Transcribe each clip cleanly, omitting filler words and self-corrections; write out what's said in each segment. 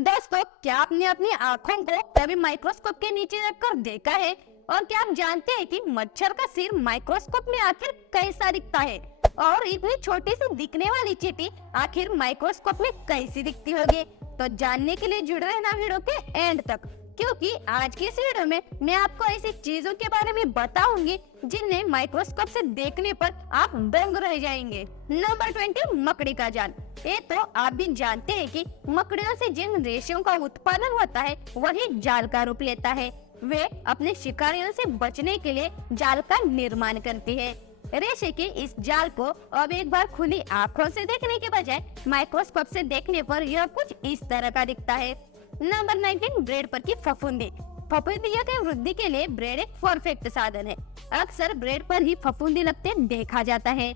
दोस्तों, क्या आपने अपनी आँखों को कभी माइक्रोस्कोप के नीचे रखकर देखा है? और क्या आप जानते हैं कि मच्छर का सिर माइक्रोस्कोप में आखिर कैसा दिखता है? और इतनी छोटी सी दिखने वाली चींटी आखिर माइक्रोस्कोप में कैसी दिखती होगी? तो जानने के लिए जुड़ रहना वीडियो के एंड तक, क्योंकि आज की इस वीडियो में मैं आपको ऐसी चीजों के बारे में बताऊंगी जिन्हें माइक्रोस्कोप से देखने पर आप दंग रह जाएंगे। नंबर 20, मकड़ी का जाल। ये तो आप भी जानते हैं कि मकड़ियों से जिन रेशों का उत्पादन होता है वही जाल का रूप लेता है। वे अपने शिकारियों से बचने के लिए जाल का निर्माण करती है। रेशे के इस जाल को अब एक बार खुली आंखों से देखने के बजाय माइक्रोस्कोप से देखने पर यह कुछ इस तरह का दिखता है। नंबर 19, ब्रेड पर की फफूंदी। फफूंदियों के वृद्धि के लिए ब्रेड एक परफेक्ट साधन है। अक्सर ब्रेड पर ही फफूंदी लगते देखा जाता है।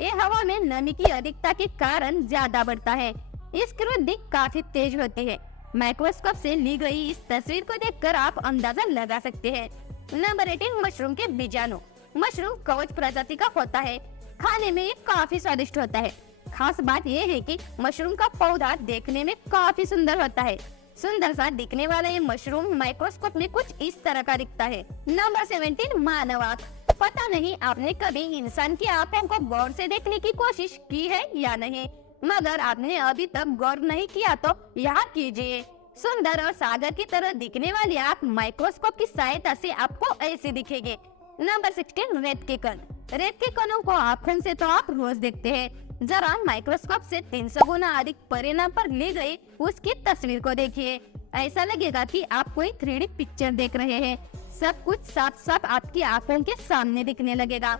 ये हवा में नमी की अधिकता के कारण ज्यादा बढ़ता है। इसकी वृद्धि काफी तेज होती है। माइक्रोस्कोप से ली गई इस तस्वीर को देखकर आप अंदाजा लगा सकते हैं। नंबर 18, मशरूम के बीजाणु। मशरूम कवच प्रजाति का होता है। खाने में ये काफी स्वादिष्ट होता है। खास बात यह है कि मशरूम का पौधा देखने में काफी सुंदर होता है। सुंदर सा दिखने वाला ये मशरूम माइक्रोस्कोप में कुछ इस तरह का दिखता है। नंबर 17, मानव आँख। पता नहीं आपने कभी इंसान की आंखों को गौर से देखने की कोशिश की है या नहीं, मगर आपने अभी तक गौर नहीं किया तो यहाँ कीजिए। सुंदर और सागर की तरह दिखने वाली आँख माइक्रोस्कोप की सहायता से आपको ऐसी दिखेगी। नंबर 16, रेत के कण। रेत के कणों को आँखों से तो आप रोज देखते हैं, जरा माइक्रोस्कोप से 300 गुना अधिक परिणाम पर ली गई उसकी तस्वीर को देखिए। ऐसा लगेगा कि आप कोई 3D पिक्चर देख रहे हैं। सब कुछ साफ साफ आपकी आंखों के सामने दिखने लगेगा।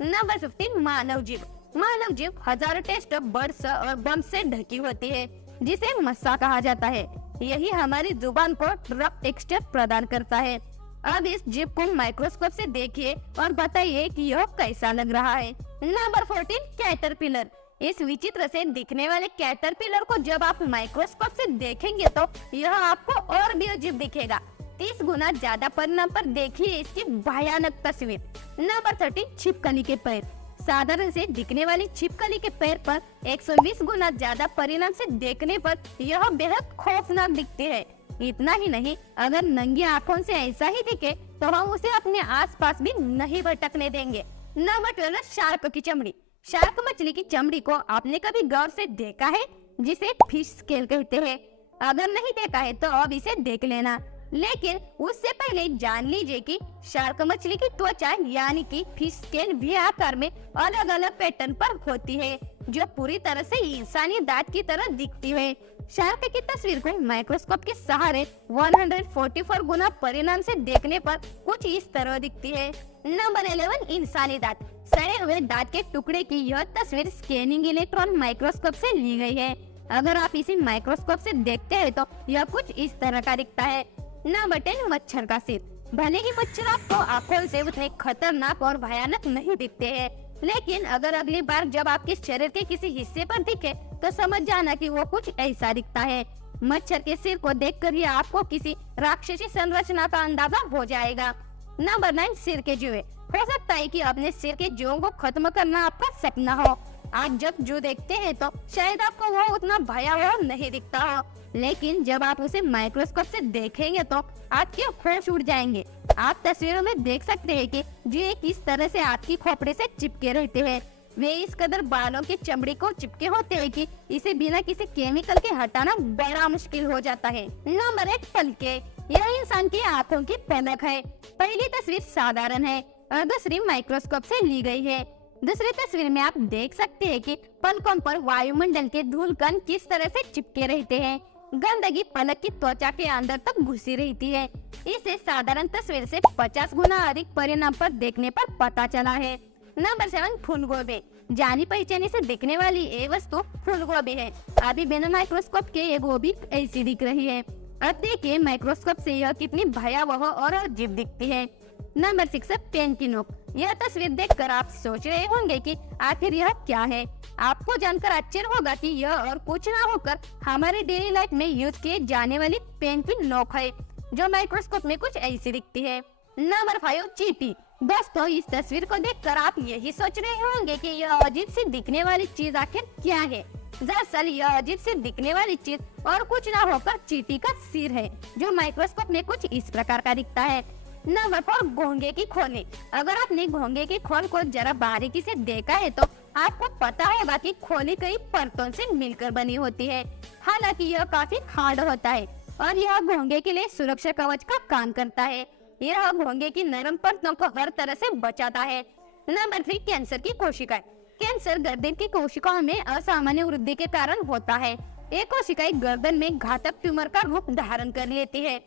नंबर 15, मानव जीभ। मानव जीभ हजारों टेस्ट बर्ड्स और बम से ढकी होती है, जिसे मस्सा कहा जाता है। यही हमारी जुबान को रफ टेक्सचर प्रदान करता है। अब इस जीभ को माइक्रोस्कोप से देखिए और बताइए कि यह कैसा लग रहा है। Number 14, caterpillar. इस विचित्र से दिखने वाले कैटरपिलर को जब आप माइक्रोस्कोप से देखेंगे तो यह आपको और भी अजीब दिखेगा। 30 गुना ज्यादा परिणाम पर देखिए इसकी भयानक तस्वीर। नंबर 13, छिपकली के पैर। साधारण से दिखने वाली छिपकली के पैर पर 120 गुना ज्यादा परिणाम से देखने पर यह बेहद खौफनाक दिखती है। इतना ही नहीं, अगर नंगी आंखों से ऐसा ही दिखे तो हम उसे अपने आसपास भी नहीं भटकने देंगे। नंबर 12, शार्क की चमड़ी। शार्क मछली की चमड़ी को आपने कभी गौर से देखा है, जिसे फिश स्केल कहते हैं? अगर नहीं देखा है तो अब इसे देख लेना, लेकिन उससे पहले जान लीजिए कि शार्क मछली की त्वचा यानी कि फिश स्केल भी आकार में अलग अलग पैटर्न पर होती है, जो पूरी तरह से इंसानी दांत की तरह दिखती है। शार्क की तस्वीर को माइक्रोस्कोप के सहारे 144 गुना परिणाम से देखने पर कुछ इस तरह दिखती है। नंबर 11, इंसानी दांत। सड़े हुए दांत के टुकड़े की यह तस्वीर स्कैनिंग इलेक्ट्रॉन माइक्रोस्कोप से ली गई है। अगर आप इसे माइक्रोस्कोप से देखते हैं तो यह कुछ इस तरह का दिखता है। नंबर 10, मच्छर का सिर। भले ही मच्छर आपको आंखों से उतने खतरनाक और भयानक नहीं दिखते हैं, लेकिन अगर अगली बार जब आपके शरीर के किसी हिस्से पर दिखे तो समझ जाना कि वो कुछ ऐसा दिखता है। मच्छर के सिर को देखकर ही आपको किसी राक्षसी संरचना का अंदाजा हो जाएगा। नंबर 9, सिर के जुए। हो सकता है कि अपने सिर के जुओं को खत्म करना आपका सपना हो। आज जब जू देखते हैं तो शायद आपको वो उतना भयावह नहीं दिखता हो, लेकिन जब आप उसे माइक्रोस्कोप से देखेंगे तो आपके होश उड़ जाएंगे। आप तस्वीरों में देख सकते हैं कि जुए किस तरह से आपकी खोपड़ी से चिपके रहते हैं। वे इस कदर बालों की चमड़ी को चिपके होते हैं कि इसे बिना किसी केमिकल के हटाना बड़ा मुश्किल हो जाता है। नंबर 1, पलके। यह इंसान की आंखों की पलक है। पहली तस्वीर साधारण है और दूसरी माइक्रोस्कोप से ली गई है। दूसरी तस्वीर में आप देख सकते हैं कि पलकों पर वायुमंडल के धूल कण किस तरह से चिपके रहते हैं। गंदगी पलक की त्वचा के अंदर तक घुसी रहती है। इसे साधारण तस्वीर से 50 गुना अधिक परिणाम पर देखने पर पता चला है। नंबर 7, फूलगोभी। जानी पहचानी से दिखने वाली ये वस्तु फूलगोभी है। अभी बिना माइक्रोस्कोप के ये गोभी ऐसी दिख रही है। अब देखिए माइक्रोस्कोप से यह कितनी भयावह और अजीब दिखती है। नंबर 6, पेन की नोक। यह तस्वीर देखकर आप सोच रहे होंगे कि आखिर यह क्या है। आपको जानकर आश्चर्य होगा कि यह और कुछ ना होकर हमारे डेली लाइफ में यूज किए जाने वाली पेन की नोक है, जो माइक्रोस्कोप में कुछ ऐसी दिखती है। नंबर 5, चींटी। दोस्तों, इस तस्वीर को देखकर आप यही सोच रहे होंगे कि यह अजीब सी दिखने वाली चीज आखिर क्या है। दरअसल यह अजीब से दिखने वाली चीज और कुछ ना होकर चींटी का सिर है, जो माइक्रोस्कोप में कुछ इस प्रकार का दिखता है। नंबर 4, घोंघे की खोलें। अगर आपने घोंघे की खोल को जरा बारीकी से देखा है तो आपको पता है बाकी खोली कई परतों से मिलकर बनी होती है। हालांकि यह काफी हार्ड होता है और यह घोंघे के लिए सुरक्षा कवच का काम करता है। यह घोंघे की नरम परतों को हर तरह से बचाता है। नंबर 3, कैंसर की कोशिकाएं। कैंसर गर्दन की कोशिकाओं में असामान्य वृद्धि के कारण होता है। ये कोशिकाएं गर्दन में घातक ट्यूमर का रूप धारण कर लेती है।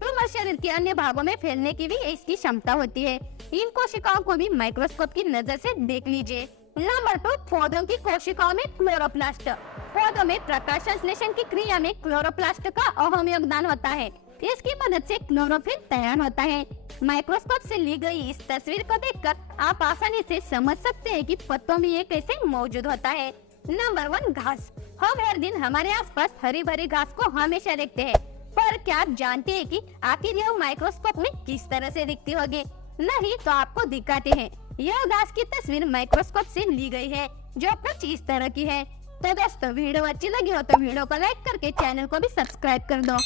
ट्यूमर शरीर के अन्य भागों में फैलने की भी इसकी क्षमता होती है। इन कोशिकाओं को भी माइक्रोस्कोप की नजर से देख लीजिए। नंबर 2, पौधों की कोशिकाओं में क्लोरोप्लास्ट। पौधों में प्रकाश संश्लेषण की क्रिया में क्लोरोप्लास्ट का अहम योगदान होता है। इसकी मदद से क्लोरोफिल तैयार होता है। माइक्रोस्कोप से ली गई इस तस्वीर को देखकर आप आसानी से समझ सकते हैं कि पत्तों में ये कैसे मौजूद होता है। नंबर 1, घास। हम हर दिन हमारे आसपास हरी भरी घास को हमेशा देखते हैं, पर क्या आप जानते हैं कि आखिर यह माइक्रोस्कोप में किस तरह से दिखती होगी? नहीं तो आपको दिखाते हैं। यह घास की तस्वीर माइक्रोस्कोप से ली गई है, जो कुछ इस तरह की है। तो दोस्तों, वीडियो अच्छी लगी हो तो वीडियो को लाइक करके चैनल को भी सब्सक्राइब कर दो।